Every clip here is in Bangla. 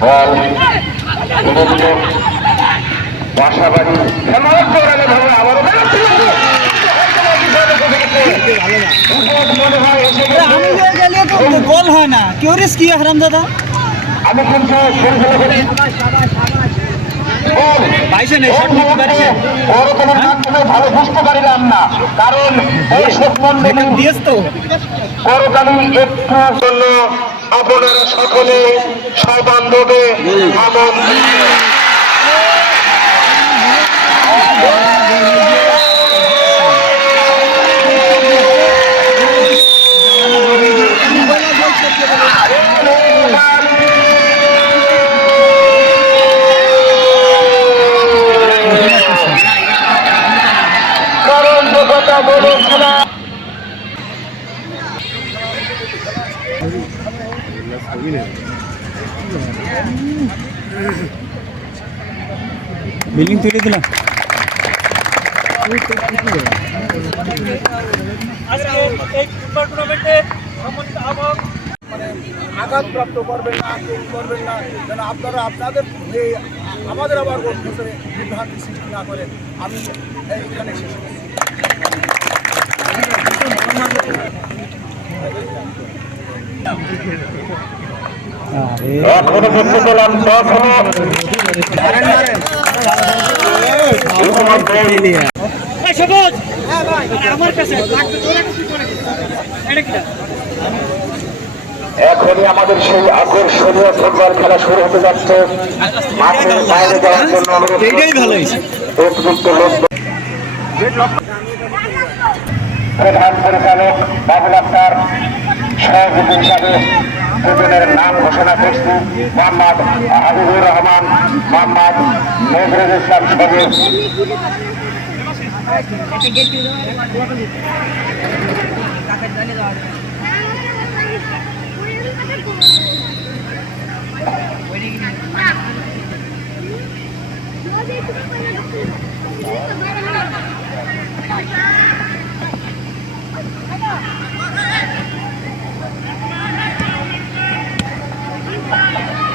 বল মনে হয়। আমি গেলে হয় না। কেউ রিস্কি হারাম দাদা আমি কিন্তু পাইছেন শট নিতে পারছেন কোনো ভালো বুঝতে পারিলাম না। কারণ দর্শক মন্ডলী দিয়েছ তো। করতালি একটু জন্য আপনারা সকলে সবান্ধবে আমন তুলে দিলাম। আঘাতপ্রাপ্ত করবেন না কেউ করবেন না যেন আপনারা আপনাদের এই আমাদের আবার ক্ষেত্রে বিভ্রান্তি সৃষ্টি না করেন আমি এইখানে শেষ করছি। আমার কাছে এখনই আমাদের সেই আকর্ষণীয় ফুটবল খেলা শুরু হতে যাচ্ছে। মাঠের বাইরে যাওয়ার জন্য অনুরোধ অতিরিক্ত লোক প্রধান পরিচালক বাবুল আক্তার। সভাপতি হিসাবে দুজনের নাম ঘোষণা করছি। মোহাম্মদ হাবিবুর রহমান মোহাম্মদ নজরুল ইসলাম সবুজ ইমার্জেন্সি Fire!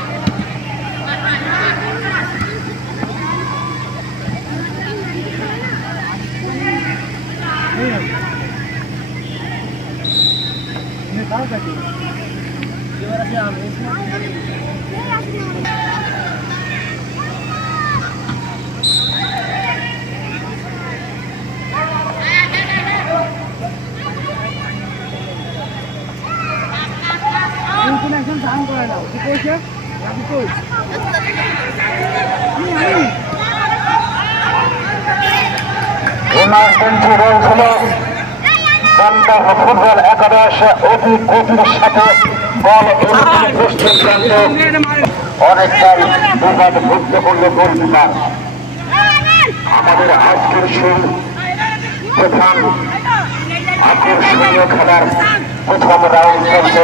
ফুটবল একাদশ অতি গতির সাথে বল পশ্চিম প্রান্তে অনেকটাই গুরুত্বপূর্ণ গোলকিপার। আমাদের আজকের সেই প্রধান আকর্ষণীয় খেলার প্রথম রাউন্ড চলছে।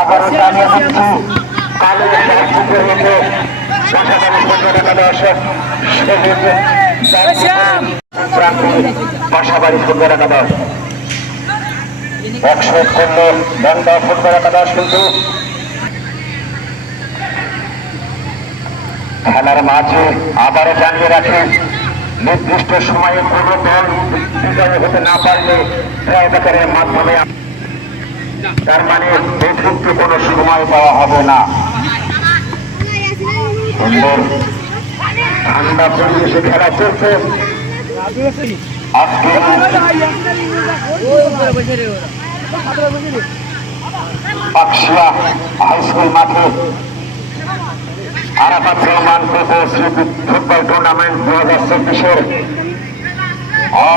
আবারও জানিয়ে দিচ্ছি কালো চারদিকে রেখে পাশাপাশি ফুটবল একাদশ প্রান্তে পাশাবাড়ি ফুটবল একাদশ। একশো করলে ব্যাংকা ফুটবল একাদশ, কিন্তু খেলার মাঝে আবারও জানিয়ে রাখি, নির্দিষ্ট সময়ে কোনো দল বিজয়ী হতে না পারলে ট্রাইবেকারের মাধ্যমে তার মানে অতিরিক্ত কোনো সময় পাওয়া হবে না। সুন্দর ঠান্ডা পরিবেশে খেলা চলছে। আজকে পাকশিয়া হাই স্কুল মাঠে আরাফাত রহমান প্রভু ফুটবল টুর্নামেন্ট দু হাজার চব্বিশের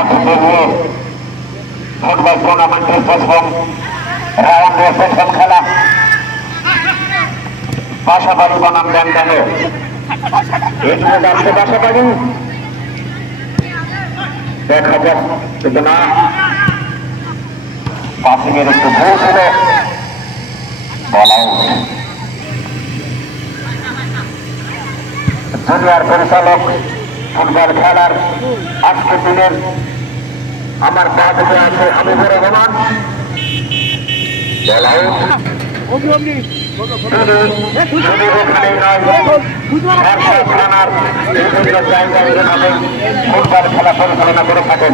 পেরিয়ে ফুটবল টুর্নামেন্টের প্রথম রাউন্ডের প্রথম খেলা। পাশাপাশি বনাম ব্যান্ডানে এগিয়ে যাচ্ছে পাশাপাশি। দেখা যাক না। পাসিংয়ের একটু ভুল ছিল বল আউট জুনিয়র পরিচালক, ফুটবল খেলার আজকের দিনের আমার পা আছে হাবিবুর রহমান। ফুটবল খেলা পরিচালনা করে থাকেন।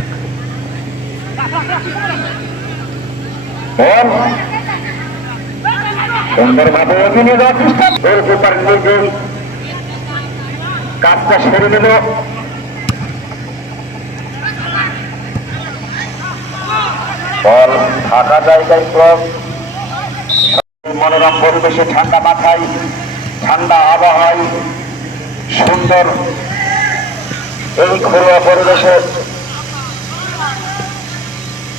সুন্দরভাবে এগিয়ে যাওয়ার চেষ্টা কাজটা সেরে বল, ফাঁকা জায়গায় মনোরম পরিবেশে ঠান্ডা মাথায়, ঠান্ডা আবহাওয়ায় সুন্দর এই ঘরোয়া পরিবেশে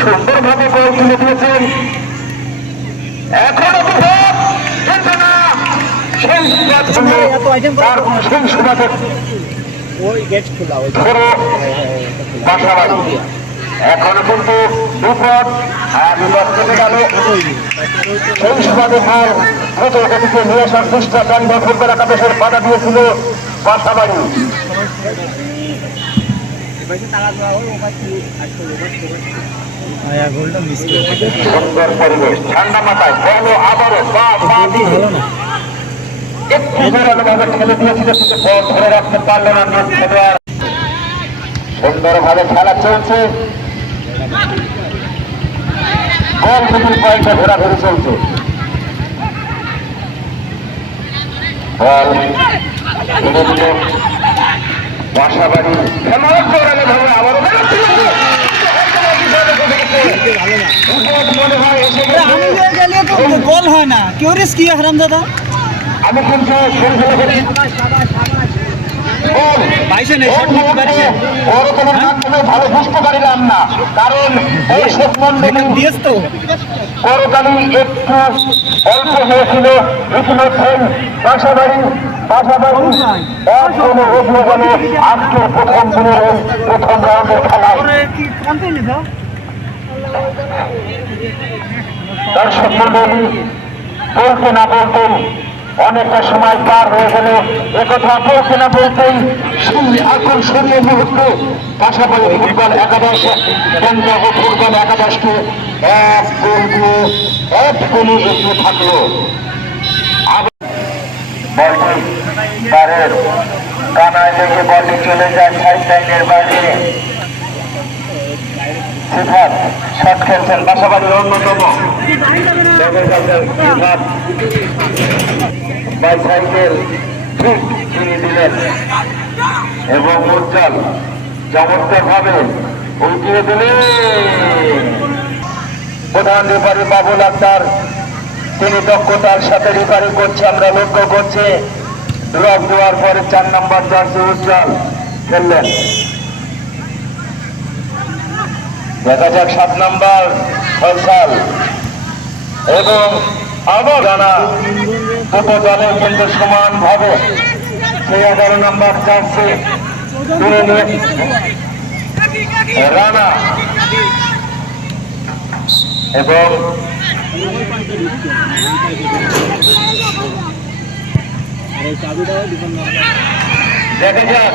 সুন্দরভাবে বল তুলে দিয়েছেন। এখনও কিন্তু না। পাশাপাশি এখনও কিন্তু বিপদ, আর বিপদ কেটে গেল। দিয়েছিল পাশাবাড়ি আয়া গোলটা মিস করে সুন্দর পরিবেশ ঠান্ডা মাথায় বল আবারও পা পা দিয়ে। জোরালোভাবে ঠেলে দিয়েছিল কিন্তু বল ধরে রাখতে পারল না নেট খেলোয়াড় সুন্দরভাবে খেলা চলছে। বল কিন্তু কয়েকটা ঘোরাঘুরি চলছে। বল। বাসাবাড়ি এমন জোরালো ভাবে আবারও হয়। গোল হয় না। কেউ রিস্ক কি হারাম দাদা আমি কিন্তু শুরু করি বল পাইছে না শট নিতে পারছে ভালো বুঝতে পারিলাম না। কারণ এই শেষ মন্ডলী দিয়েছ তো। করকালি একটু অল্প হয়েছিল। ইতিমধ্যে পাশাবাড়ি পাশাবাড়ি এক অভিযোগে আজকের প্রথম দিনের এই প্রথম রাউন্ডের খেলায়। দর্শক মন্ডলী বলতে না বলতেই অনেকটা সময় পার হয়ে গেল একথা বলতে না বলতেই সেই আকর্ষণীয় মুহূর্তে। পাশাপাশি ফুটবল একাদশ, কেন্দ্র ও ফুটবল একাদশকে এক গোল দিয়ে, এক গোলে এগিয়ে থাকল। বলটি কানায় লেগে বলটি চলে যায় সাইড লাইনের বাইরে। সিদ্ধার্থ শট খেলছেন। বাসাবাড়ির অন্যতম বাইসাইকেল, ঠিক দিলেন। এবং উজ্জ্বল চমৎকার ভাবে উঠিয়ে দিলেন। প্রধান রেফারি বাবুল আক্তার, তিনি দক্ষতার সাথে রেফারি করছে, আমরা লক্ষ্য করছে। ড্রপ দেওয়ার পরে চার নম্বর জার্সি উজ্জ্বল খেললেন। দেখা যাক সাত নম্বর ফয়সাল। এবং আবার জানা দুটো দলে কিন্তু সমান ভাবে সেই এগারো নম্বর চার্জে রানা। এবং দেখা যাক।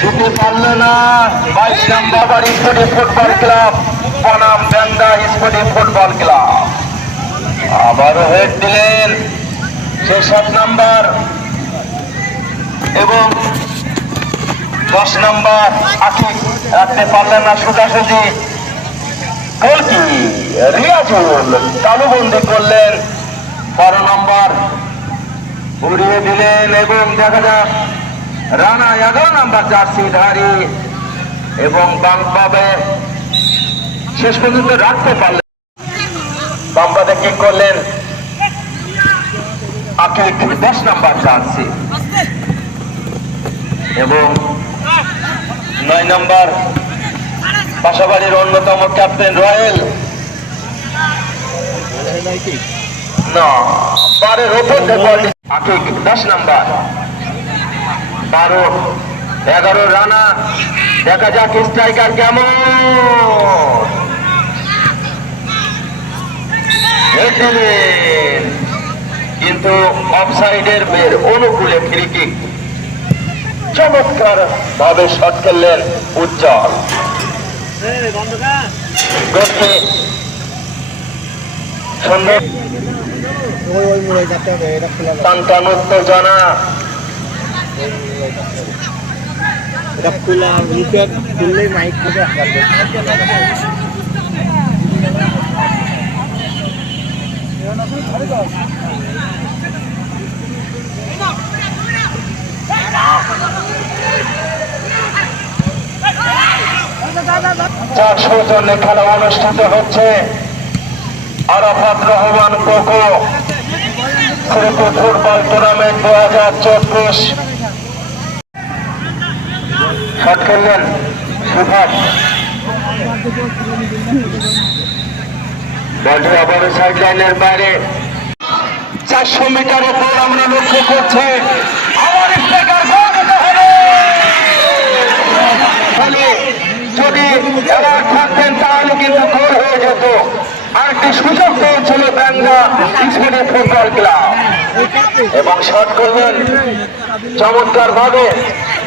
শুধু পারল না। বাইশ নম্বর স্কুলি ফুটবল ক্লাব, বনাম ব্যান্ডা স্কুলি ফুটবল ক্লাব। আবারও হেড দিলেন সে সাত নাম্বার এবং দশ নাম্বার আকিব, রাখতে পারলেন না সোজাসুজি। গোলকি রিয়াজুল তালুবন্দি করলেন। বারো নম্বর উড়িয়ে দিলেন এবং দেখা যাক রানা এগারো নাম্বার জার্সি ধারী এবং বাংবাবে শেষ পর্যন্ত রাখতে পারলেন বাম্বাদে কি করলেন? দশ নাম্বার জার্সি এবং নয় নম্বর বাসাবাড়ির অন্যতম ক্যাপ্টেন রয়েল। না, বারের ওপর দশ নাম্বার। বারো এগারো রানা দেখা যাক স্ট্রাইকার কেমন কিন্তু অফসাইডের বের অনুকূলে ফ্রি কিক চমৎকার ভাবে শট খেললেন উজ্জ্বল খোলা টানটান উত্তেজনা এটা খুললেই মাইক আসবে যার খেলা অনুষ্ঠিত হচ্ছে। আরাফাত রহমান, কোকো। শ্রীপুর ফুটবল টুর্নামেন্ট দু হাজার চব্বিশ। শট খেললেন সুভাষ। বলটি আবার সাইড লাইনের বাইরে। চারশো মিটার উপর আমরা লক্ষ্য করছি। আবার যদি এরা থাকতেন তাহলে কিন্তু গোল হয়ে যেত। আরেকটি সুযোগ পেয়েছিল ব্যাঙ্গা স্কুলে ফুটবল ক্লাব। এবং শট করলেন চমৎকার ভাবে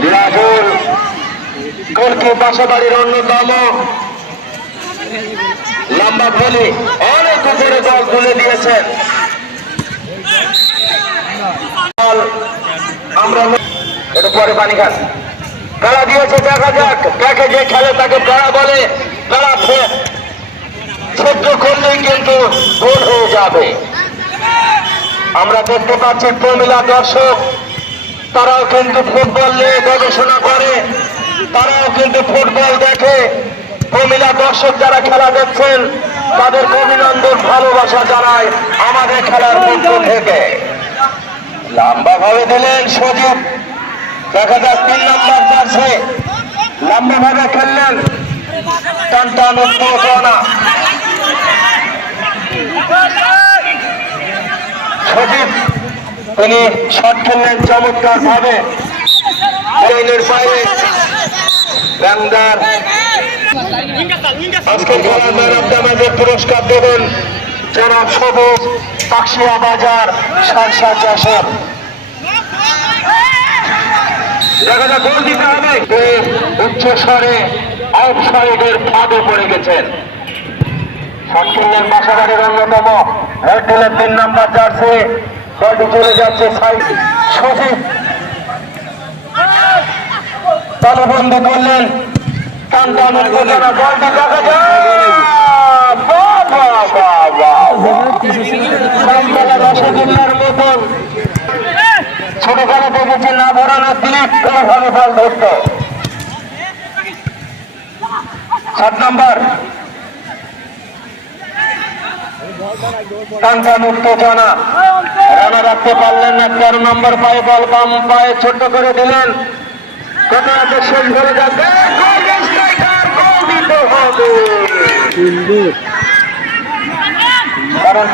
রিয়াজুল গোলকে বাসাবাড়ির অন্যতম লম্বা বলে অনেক উপরে দল তুলে দিয়েছেন বল আমরা কারা দিয়েছে দেখা যাক তাকে যে খেলে তাকে কারা বলে কারা ছোট্ট করলেই কিন্তু গোল হয়ে আমরা দেখতে পাচ্ছি প্রমিলা দর্শক। তারাও কিন্তু ফুটবল নিয়ে গবেষণা করে, তারাও কিন্তু ফুটবল দেখে। প্রমিলা দর্শক যারা খেলা দেখছেন, তাদের অভিনন্দন, ভালোবাসা জানায় আমাদের খেলার মধ্য থেকে। লম্বা ভাবে দিলেন সজীব। দেখা যাক, তিন নম্বর যাচ্ছে লম্বা ভাবে খেললেন। টান টান সজীব তিনি শট খেললেন চমৎকার ভাবে পুরস্কার দেবেন জনাব সবুজ পাকশিয়া বাজার সারসা চাষার দেখা যাক গোল দিতে হবে। উচ্চ স্বরে, আউট সাইডের ফাঁদে পড়ে গেছেন। শট খেললেন বাসাবাড়ির অন্যতম হেড তিন নাম্বার জার্সি বলটি চলে যাচ্ছে সাইড সজীব তালুবন্দি করলেন। টান টান উত্তেজনা বলটি দেখা ছোটবেলা দেখেছি না ধরানো দিলীপ এইভাবে বল ধরত সাত নাম্বার। টানটান উত্তেজনা রানা রাখতে পারলেন না, তেরো নম্বর পায়ে বল বাম পায়ে ছোট করে দিলেন। এত শেষ হয়ে যাবে কারণ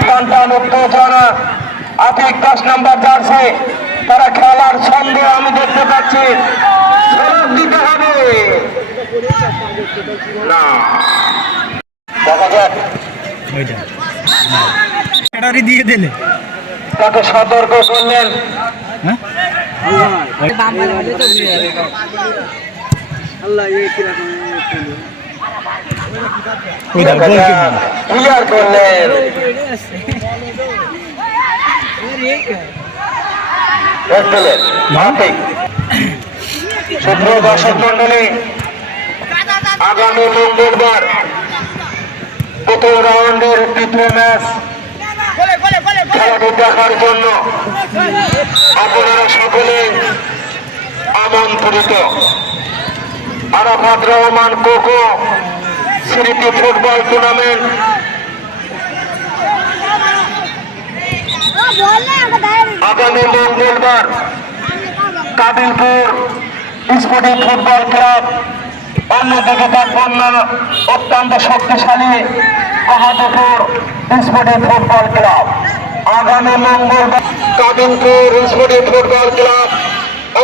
নম্বর জার্সি। তারা খেলার সন্দেহ আমি দেখতে পাচ্ছি। ঝলক দিতে হবে। দেখা যাক। ব্যাটারি দিয়ে দিলে। তাকে সতর্ক করলেন। ক্লিয়ার দর্শক মন্ডলী আগামী মঙ্গলবার প্রথম রাউন্ডের তৃতীয় ম্যাচ খেলাটি দেখার জন্য আপনারা সকলে আমন্ত্রিত। আরাফাত রহমান কোকো স্মৃতি ফুটবল টুর্নামেন্ট। আগামী মঙ্গলবার কাবিলপুর স্কুটি ফুটবল ক্লাব অন্যদিকে তার না অত্যন্ত শক্তিশালী বাহাদুরপুর স্কুটি ফুটবল ক্লাব। আগামী মঙ্গলবার কাবিলপুর স্কুটি ফুটবল ক্লাব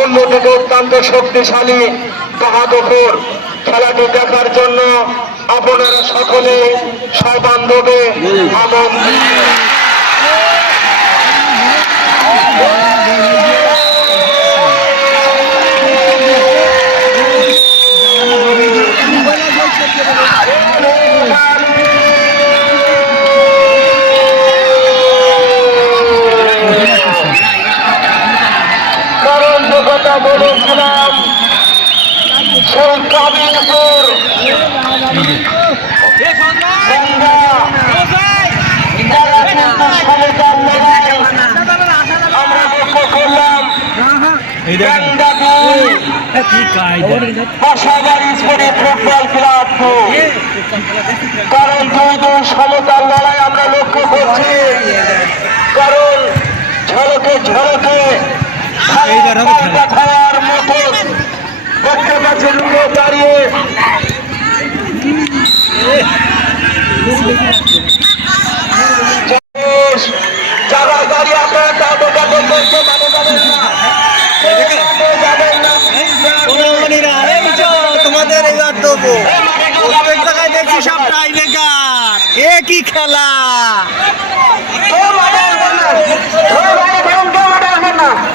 অন্যদিকে অত্যন্ত শক্তিশালী বাহাদুরপুর খেলাটি দেখার জন্য আপনারা সকলে সবান্ধবে আমন্ত্রিত কায়দা। পাশাবাড়ি ফুটবল ক্লাব কারণ দুই দুই সমতল লড়াই আমরা লক্ষ্য করছি। কারণ ঝলকে ঝলকে খাওয়ার মতো দেখতে পাচ্ছেন দাঁড়িয়ে যারা দাঁড়িয়ে আপনারা তা বোকা করতে মানে যাবেন না যাবেন না সোনামণিরা এই যে তোমাদের এবার দেবো ওদের জায়গায় দেখছি সব টাই বেকার এ কি খেলা কেউ মাঠে আসবেন না কেউ মাঠে থাকুন, কেউ মাঠে আসবেন না কোনটা জায়গায় মতো দেখতে পাবেন কেউ মাঠে আসবেন না আমি সব মাঠে বাইরে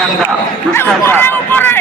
লাগা আবার